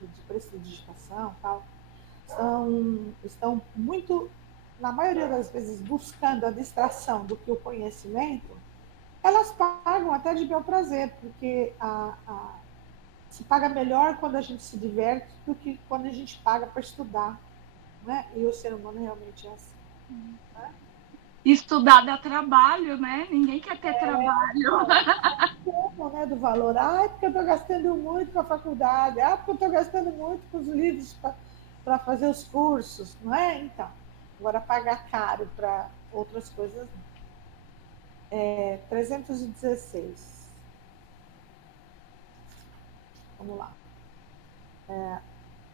de prestidigitação, tal, estão muito, na maioria das vezes, buscando a distração do que o conhecimento, elas pagam até de bel prazer, porque se paga melhor quando a gente se diverte do que quando a gente paga para estudar, né? E o ser humano realmente é assim. Né? Estudar dá trabalho, né? Ninguém quer ter trabalho. Como, né, do valor. Ah, é porque eu estou gastando muito com a faculdade. Ah, porque eu estou gastando muito com os livros para fazer os cursos, não é? Então, agora pagar caro para outras coisas não. 316. Vamos lá.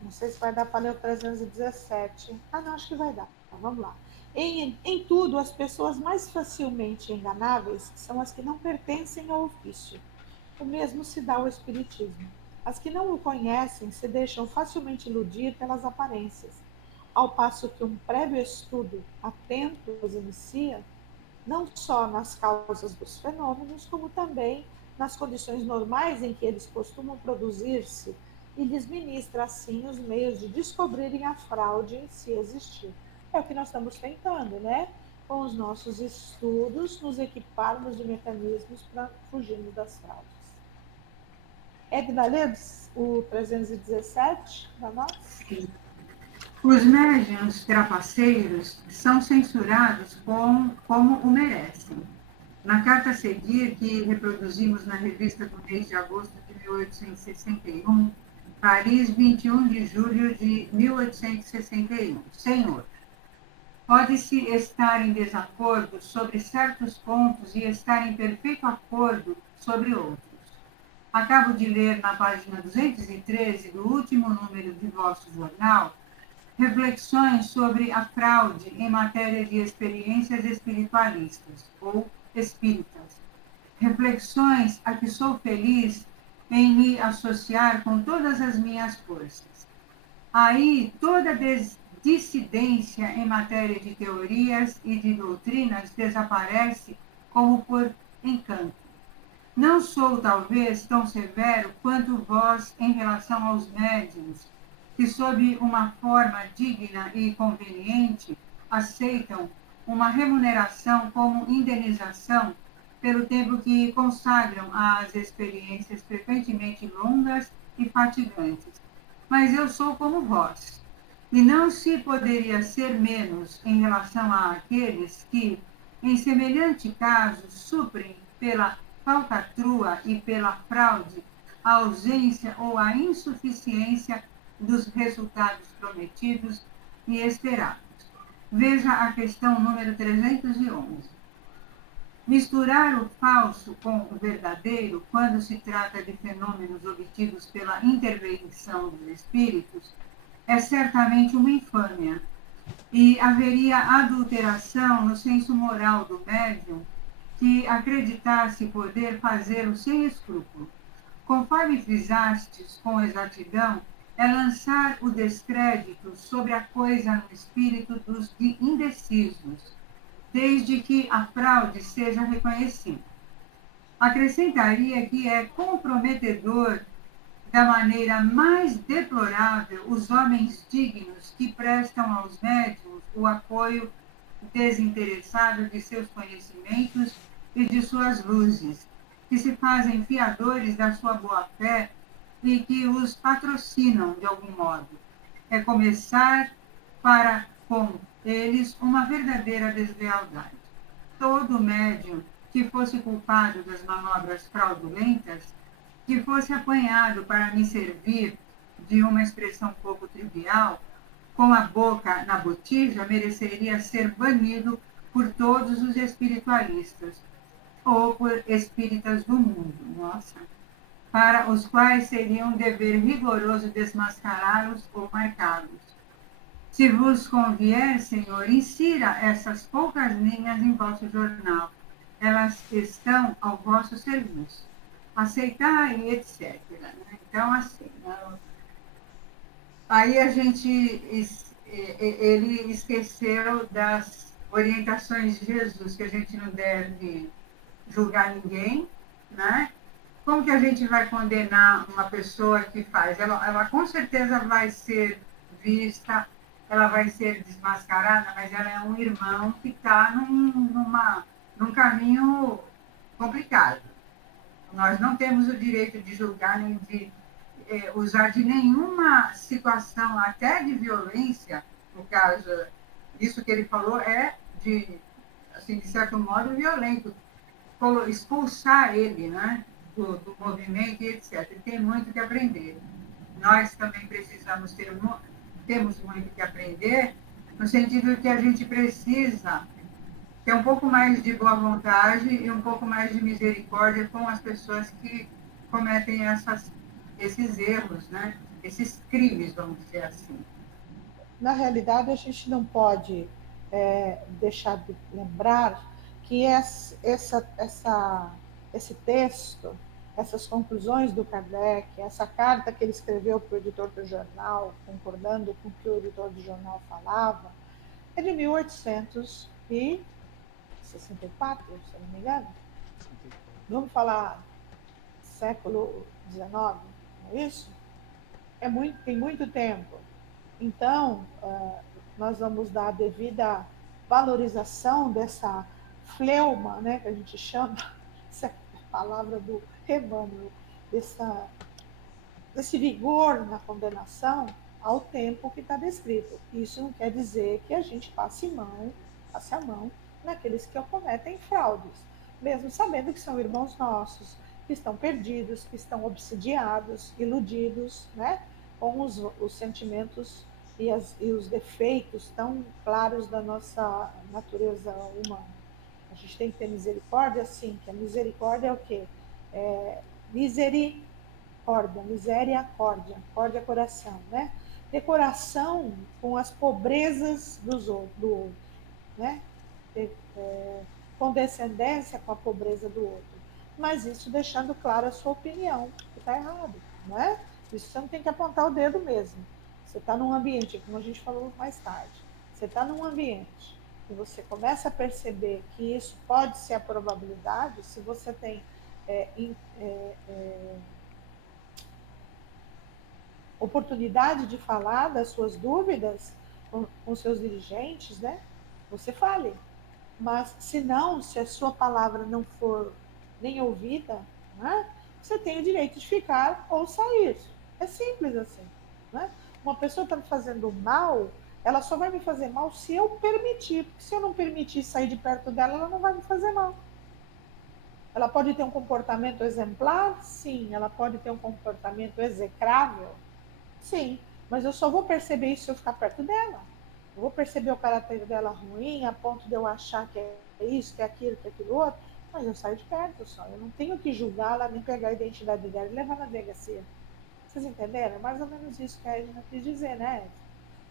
Não sei se vai dar para ler o 317. Ah, não, acho que vai dar. Então, vamos lá. Em tudo, as pessoas mais facilmente enganáveis são as que não pertencem ao ofício. O mesmo se dá ao espiritismo. As que não o conhecem se deixam facilmente iludir pelas aparências, ao passo que um prévio estudo atento os inicia, não só nas causas dos fenômenos, como também nas condições normais em que eles costumam produzir-se, e lhes ministra, assim, os meios de descobrirem a fraude se existir. É o que nós estamos tentando, né? Com os nossos estudos, nos equiparmos de mecanismos para fugirmos das fraudes. Edna, lê o 317 para nós? Sim. Os médiuns trapaceiros são censurados como o merecem. Na carta a seguir, que reproduzimos na revista do mês de agosto de 1861, Paris, 21 de julho de 1861. Senhor, pode-se estar em desacordo sobre certos pontos e estar em perfeito acordo sobre outros. Acabo de ler na página 213 do último número de vosso jornal reflexões sobre a fraude em matéria de experiências espiritualistas ou espíritas. Reflexões a que sou feliz em me associar com todas as minhas forças. Aí toda dissidência em matéria de teorias e de doutrinas desaparece como por encanto. Não sou, talvez, tão severo quanto vós em relação aos médiuns, que, sob uma forma digna e conveniente, aceitam uma remuneração como indenização pelo tempo que consagram às experiências frequentemente longas e fatigantes. Mas eu sou como vós, e não se poderia ser menos em relação àqueles que, em semelhante caso, suprem pela falcatrua e pela fraude a ausência ou a insuficiência dos resultados prometidos e esperados. Veja a questão número 311. Misturar o falso com o verdadeiro, quando se trata de fenômenos obtidos pela intervenção dos espíritos, é certamente uma infâmia, e haveria adulteração no senso moral do médium que acreditasse poder fazê-lo sem escrúpulo. Conforme frisastes com exatidão, é lançar o descrédito sobre a coisa no espírito dos indecisos, desde que a fraude seja reconhecida. Acrescentaria que é comprometedor da maneira mais deplorável os homens dignos que prestam aos médiuns o apoio desinteressado de seus conhecimentos e de suas luzes, que se fazem fiadores da sua boa-fé e que os patrocinam de algum modo. É começar para com eles uma verdadeira deslealdade. Todo médium que fosse culpado das manobras fraudulentas, que fosse apanhado para me servir de uma expressão pouco trivial, com a boca na botija, mereceria ser banido por todos os espiritualistas, ou por espíritas do mundo, nossa, para os quais seria um dever rigoroso desmascará-los ou marcá-los. Se vos convier, Senhor, insira essas poucas linhas em vosso jornal. Elas estão ao vosso serviço. Aceitai, etc. Então, assim, aí ele esqueceu das orientações de Jesus, que a gente não deve julgar ninguém, né? Como que a gente vai condenar uma pessoa que faz? Ela com certeza vai ser vista, ela vai ser desmascarada, mas ela é um irmão que está num caminho complicado. Nós não temos o direito de julgar nem de usar de nenhuma situação, até de violência, no caso, isso que ele falou é assim, de certo modo, violento, expulsar ele, né, do movimento e etc. Ele tem muito que aprender. Nós também temos muito que aprender, no sentido que a gente precisa ter um pouco mais de boa vontade e um pouco mais de misericórdia com as pessoas que cometem esses erros, né? Esses crimes, vamos dizer assim. Na realidade, a gente não pode deixar de lembrar que esse texto, essas conclusões do Kardec, essa carta que ele escreveu para o editor do jornal, concordando com o que o editor do jornal falava, é de 1864, se eu não me engano. Vamos falar século XIX, não é isso? Tem muito tempo. Então, nós vamos dar a devida valorização dessa fleuma, né, que a gente chama, essa é a palavra do Emmanuel, desse vigor na condenação ao tempo que está descrito. Isso não quer dizer que a gente passe a mão naqueles que cometem fraudes, mesmo sabendo que são irmãos nossos, que estão perdidos, que estão obsidiados, iludidos, né, com os sentimentos e os defeitos tão claros da nossa natureza humana. A gente tem que ter misericórdia, sim, que a misericórdia é o quê? Misericórdia, córdia é coração, né? Ter coração com as pobrezas do outro, né? Ter condescendência com a pobreza do outro. Mas isso deixando claro a sua opinião, que está errado, não é? Isso você não tem que apontar o dedo mesmo. Você está num ambiente, como a gente falou mais tarde, você está num ambiente e você começa a perceber que isso pode ser a probabilidade, se você tem oportunidade de falar das suas dúvidas com seus dirigentes, né? Você fale. Mas se não, se a sua palavra não for nem ouvida, né? Você tem o direito de ficar ou sair. É simples assim, né? Uma pessoa está me fazendo mal, ela só vai me fazer mal se eu permitir. Porque se eu não permitir sair de perto dela, ela não vai me fazer mal. Ela pode ter um comportamento exemplar? Sim. Ela pode ter um comportamento execrável? Sim. Mas eu só vou perceber isso se eu ficar perto dela. Eu vou perceber o caráter dela ruim, a ponto de eu achar que é isso, que é aquilo outro, mas eu saio de perto só. Eu não tenho que julgá-la, nem pegar a identidade dela e levar na delegacia. Vocês entenderam? É mais ou menos isso que a Edna quis dizer, né, Edna?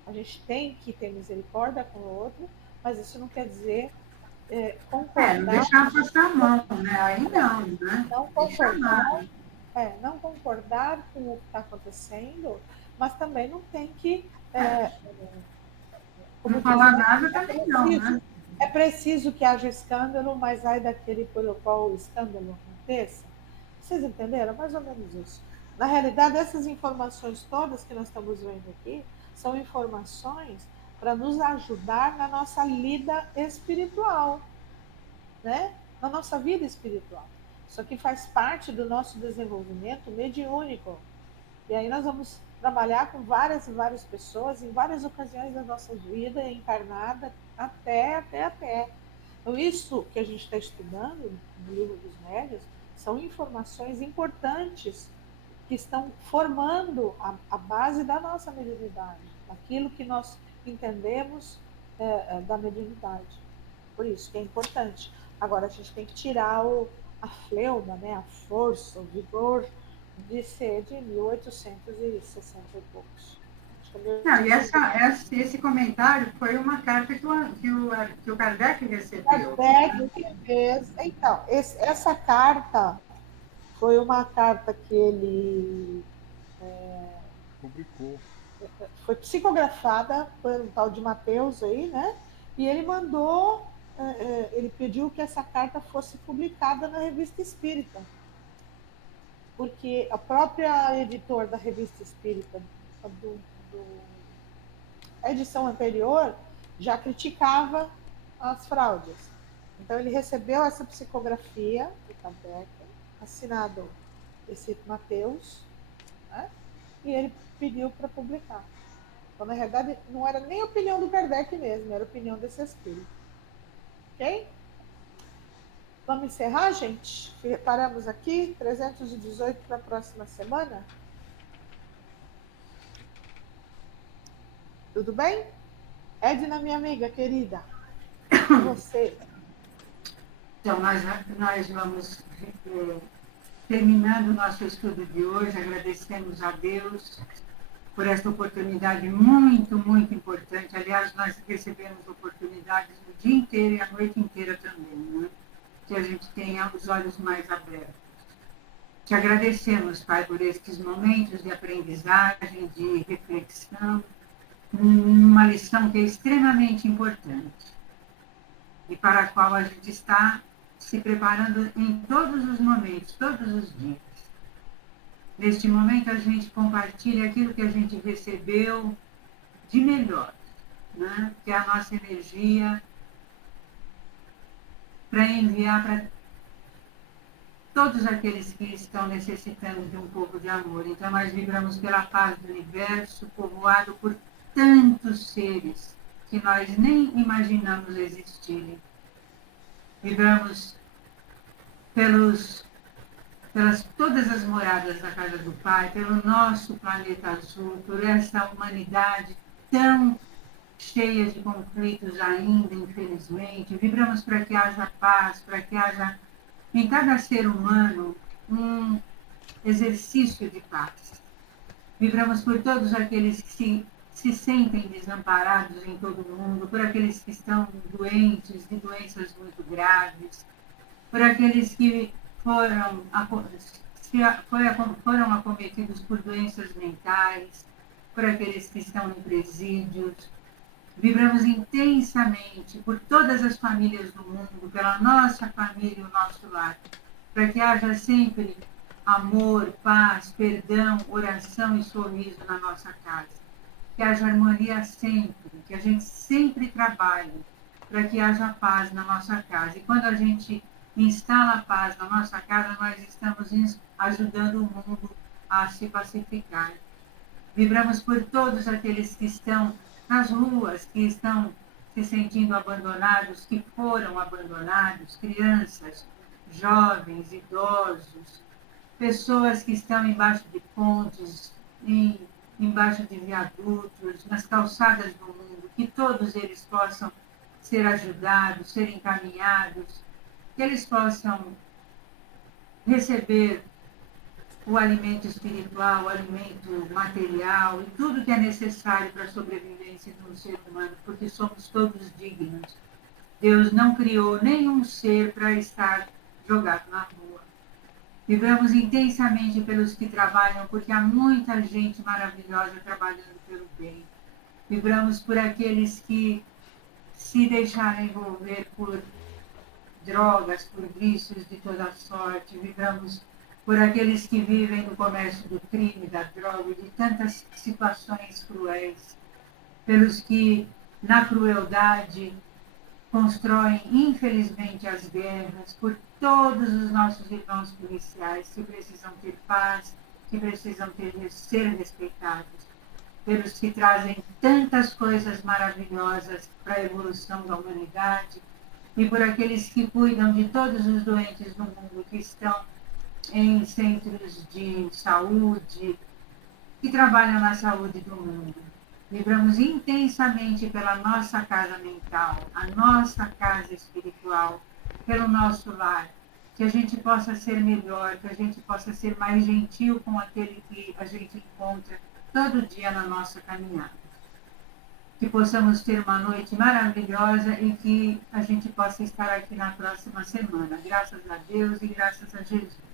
A gente tem que ter misericórdia com o outro, mas isso não quer dizer Não concordar. deixar passar a mão, né? Aí não, né? Não concordar, não concordar com o que está acontecendo, mas também não tem que. Não falar nada também não, né? É preciso que haja escândalo, mas ai daquele pelo qual o escândalo aconteça. Vocês entenderam? Mais ou menos isso. Na realidade, essas informações todas que nós estamos vendo aqui são informações para nos ajudar na nossa lida espiritual, né? Na nossa vida espiritual. Isso aqui faz parte do nosso desenvolvimento mediúnico. E aí nós vamos trabalhar com várias e várias pessoas em várias ocasiões da nossa vida encarnada até. Então, isso que a gente está estudando no Livro dos Médiuns são informações importantes que estão formando a base da nossa mediunidade, aquilo que nós entendemos da mediunidade. Por isso que é importante. Agora, a gente tem que tirar a fleuma, né, a força, o vigor de ser de 1860 e poucos. Não, e esse comentário foi uma carta que o Kardec recebeu. Kardec que fez. Então, essa carta foi uma carta que ele Publicou. foi psicografada por um tal de Mateus aí, né? E ele mandou, ele pediu que essa carta fosse publicada na Revista Espírita, porque a própria editora da Revista Espírita a edição anterior já criticava as fraudes. Então ele recebeu essa psicografia do Kardec, assinado esse Mateus, né? E ele pediu para publicar. Então, na realidade, não era nem a opinião do Kardec mesmo, era a opinião desse espírito. Ok? Vamos encerrar, gente? Paramos aqui, 318 para a próxima semana. Tudo bem? Edna, minha amiga querida, você. Então, nós vamos terminando o nosso estudo de hoje, agradecemos a Deus por esta oportunidade muito, muito importante. Aliás, nós recebemos oportunidades o dia inteiro e a noite inteira também, né? Que a gente tenha os olhos mais abertos. Te agradecemos, Pai, por estes momentos de aprendizagem, de reflexão, uma lição que é extremamente importante e para a qual a gente está se preparando em todos os momentos, todos os dias. Neste momento, a gente compartilha aquilo que a gente recebeu de melhor, né? Que é a nossa energia para enviar para todos aqueles que estão necessitando de um pouco de amor. Então, nós vibramos pela paz do universo, povoado por tantos seres que nós nem imaginamos existirem. Vibramos pelas todas as moradas da casa do Pai, pelo nosso planeta azul, por essa humanidade tão cheia de conflitos ainda, infelizmente. Vibramos para que haja paz, para que haja em cada ser humano um exercício de paz. Vibramos por todos aqueles que se sentem desamparados em todo o mundo, por aqueles que estão doentes, de doenças muito graves, por aqueles que foram acometidos por doenças mentais, por aqueles que estão em presídios. Vibramos intensamente por todas as famílias do mundo, pela nossa família e o nosso lar. para que haja sempre amor, paz, perdão, oração e sorriso na nossa casa. Que haja harmonia sempre, que a gente sempre trabalhe para que haja paz na nossa casa. E quando a gente instala a paz na nossa casa, nós estamos ajudando o mundo a se pacificar. Vibramos por todos aqueles que estão nas ruas, que estão se sentindo abandonados, que foram abandonados, crianças, jovens, idosos, pessoas que estão embaixo de pontes, embaixo de viadutos, nas calçadas do mundo, que todos eles possam ser ajudados, ser encaminhados, que eles possam receber o alimento espiritual, o alimento material e tudo que é necessário para a sobrevivência de um ser humano, porque somos todos dignos. Deus não criou nenhum ser para estar jogado na rua. Vivemos intensamente pelos que trabalham, porque há muita gente maravilhosa trabalhando pelo bem. Vibramos por aqueles que se deixaram envolver por drogas, por vícios de toda sorte. Vibramos por aqueles que vivem no comércio do crime, da droga, de tantas situações cruéis, pelos que, na crueldade, constroem, infelizmente, as guerras, por todos os nossos irmãos policiais que precisam ter paz, que precisam ser respeitados, pelos que trazem tantas coisas maravilhosas para a evolução da humanidade, e por aqueles que cuidam de todos os doentes do mundo que estão em centros de saúde, que trabalham na saúde do mundo. Vibramos intensamente pela nossa casa mental, a nossa casa espiritual, pelo nosso lar, que a gente possa ser melhor, que a gente possa ser mais gentil com aquele que a gente encontra todo dia na nossa caminhada. Que possamos ter uma noite maravilhosa e que a gente possa estar aqui na próxima semana. Graças a Deus e graças a Jesus.